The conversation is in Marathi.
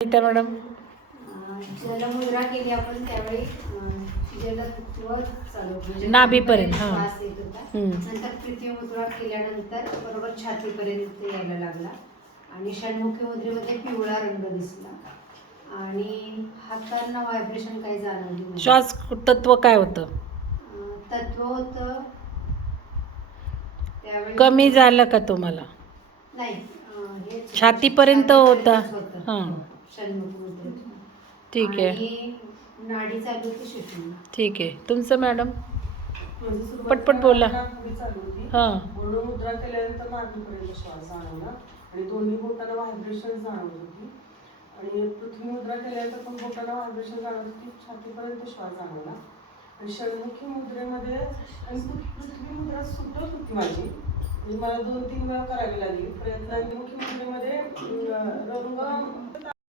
मॅडम अं, जलमुद्रा केली आपण त्यावेळी नाभीपर्यंत, हां. श्वास येत होता हम्म. नंतर तृतीय मुद्रा केल्यानंतर बरोबर छातीपर्यंत यायला लागला आणि षण्मुखी मुद्रेमध्ये पिवळा रंग दिसला आणि हातांना व्हायब्रेशन काही जाणवली नाही. श्वास तत्व काय होतं अं, तत्व होतं त्यावेळी कमी झालं का तुम्हाला नाही अं, छातीपर्यंत होता. होतं. हां. ठीक आहे. नाडी चालू होती शिशू ठीक आहे. तुमचं मॅडम? पटपट बोला. हां. पूर्ण मुद्रा केल्यानंतर नाभीपर्यंत श्वास जाणवला. आणि दोन्ही बोटांना व्हायब्रेशन जाणवत होती. आणि पृथ्वी मुद्रा केल्यानंतर पण बोटांना व्हायब्रेशन जाणवत होती. छातीपर्यंत श्वास जाणवला. आणि षण्मुखी मुद्रेमध्ये आणि पृथ्वी मुद्रा सुटत होती माझी. म्हणजे मला दोन तीन वेळा करावी लागली. प्रयत्न आणि मुखी मुद्रेमध्ये